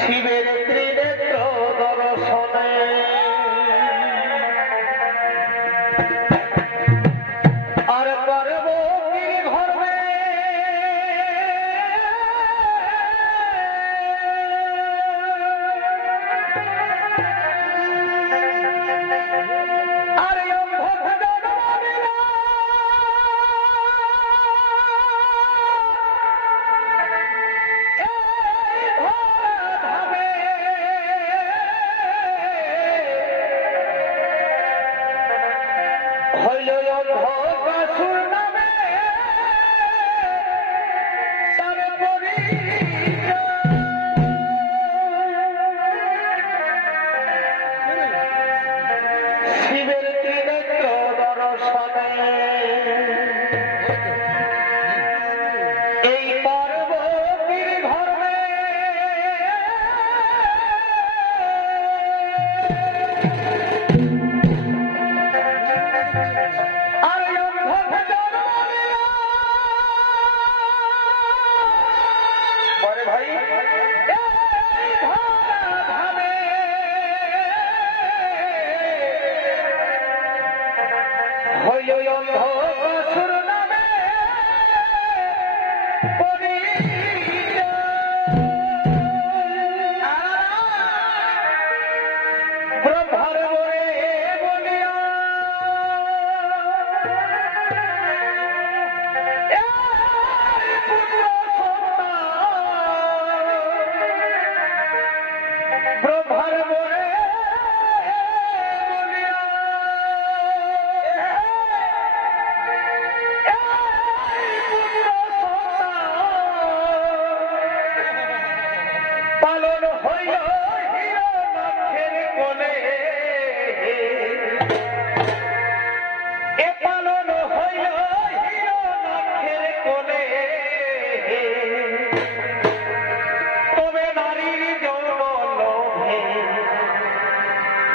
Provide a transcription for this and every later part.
শিবের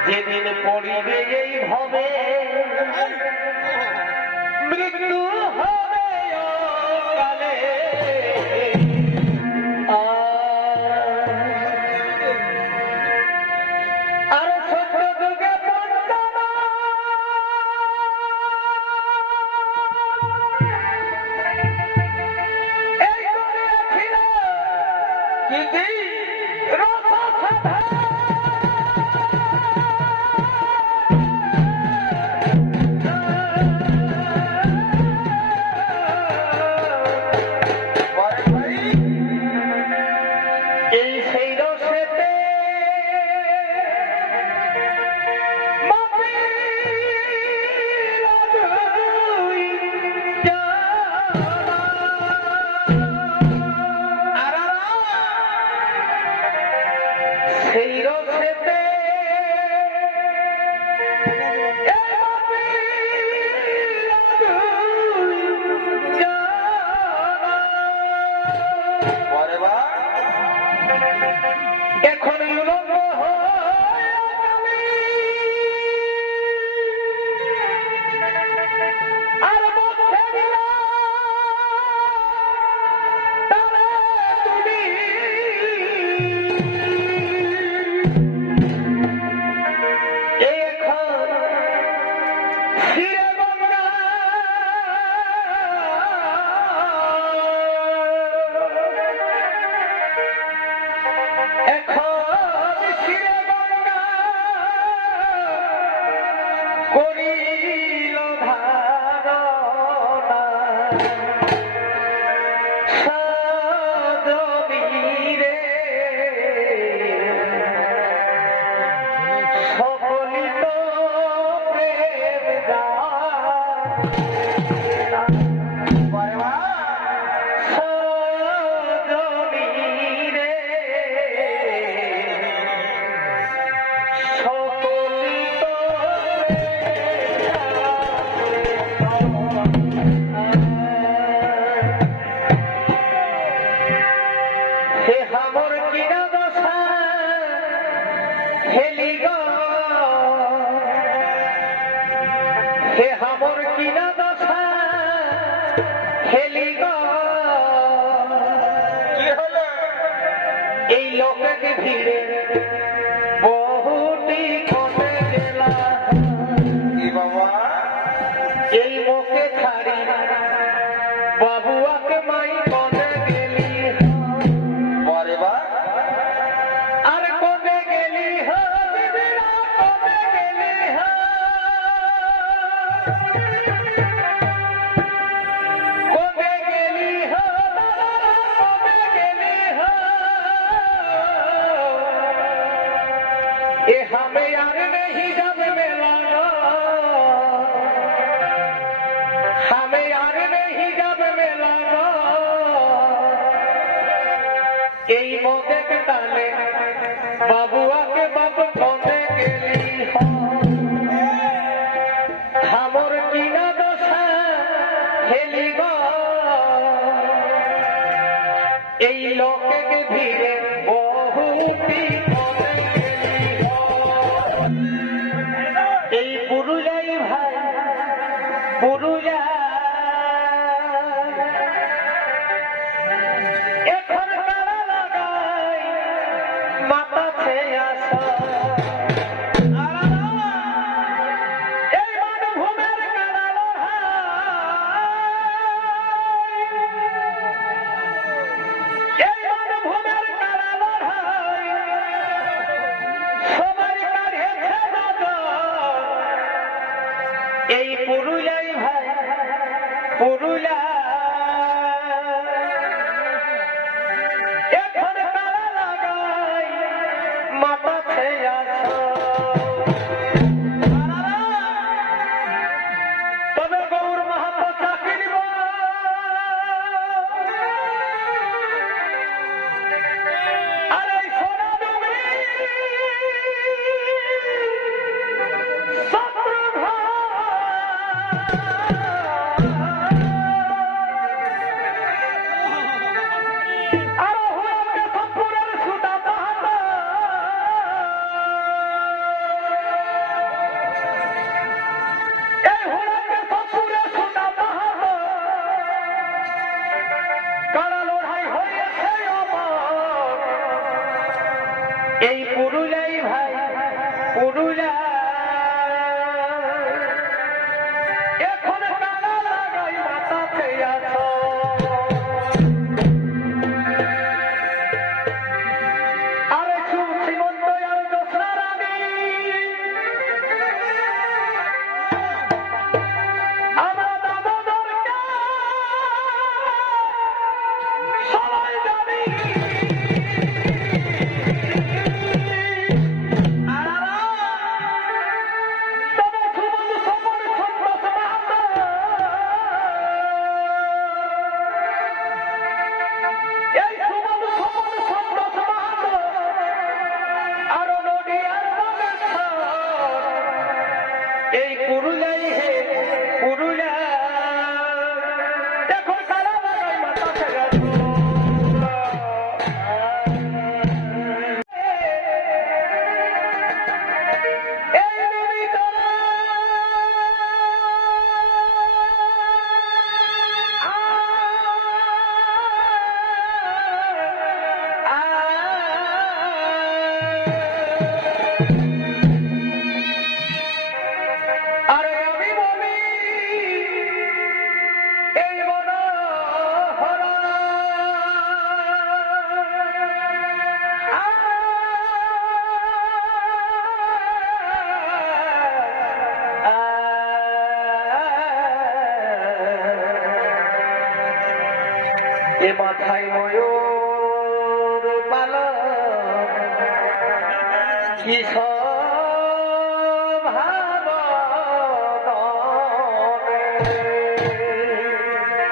যেদিন পড়িবে এই ভবে। মৃত্যু হবে। এই লোককে ঘিরে हमें यार नहीं जब मिला यही मौके के ताले बाबुआ के बाप ठोसे के लिए हमर जीना दोषा हेली गो यही लोके के भीड़े बहुत ही পুরুলা। এখন কালা লাগাই মাথা ছেয়া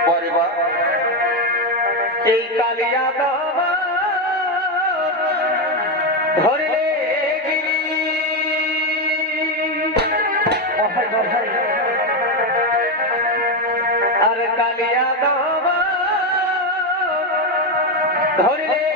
পরিবার এই কালিয়া দাবা ধরিলে গিরি। আর কালিয়া দাবা ধরিলে